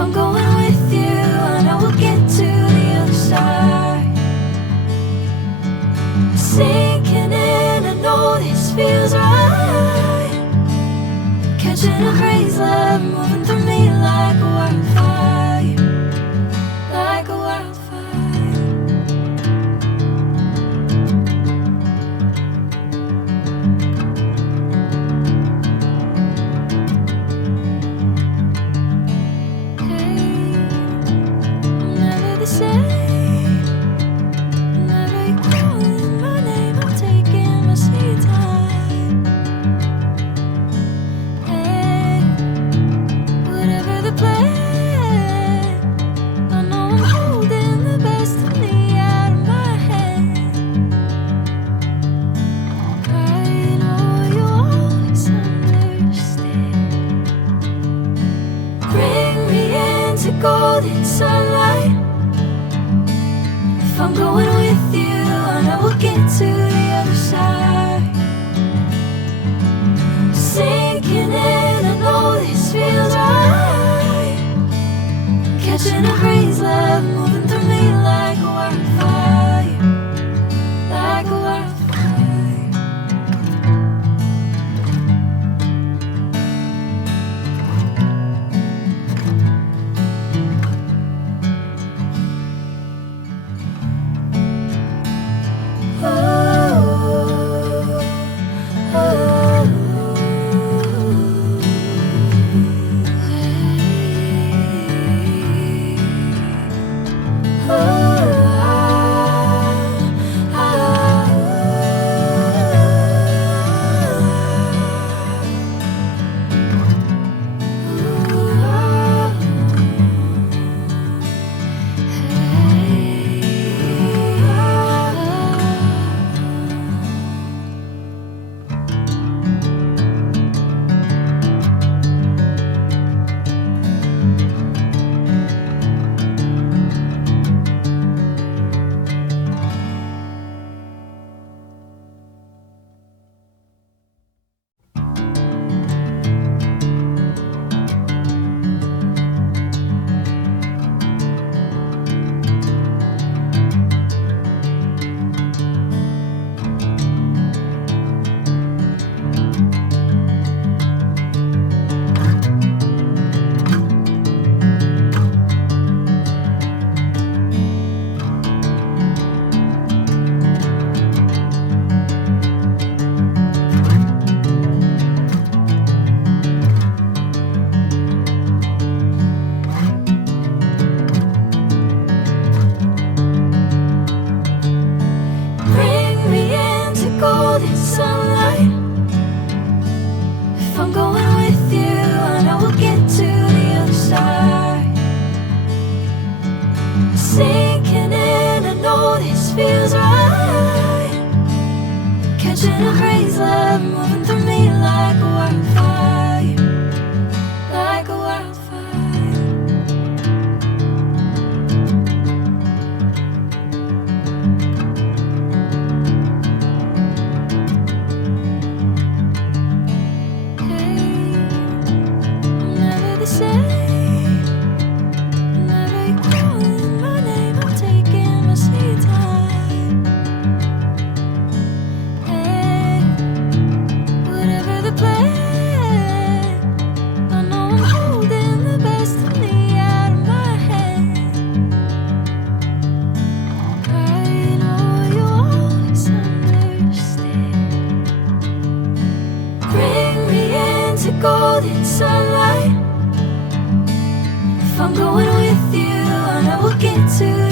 I'm going with you, I know we'll get to the other side. Sinking in, I know this feels right. Catching a crazy love, moving through me like a wildfire, like a wildfire. Golden sunlight. If I'm going with you, I know we'll get to the other side. Sinking in, I know this feels right. Catching a crazy love, moving through me like a wildfire, like a wildfire. Sinking in, I know this feels right. Catching a crazy love, moving through me like a wildfire, like a wildfire. Hey, I'm never the same. Golden sunlight. If I'm going with you, I know we'll get to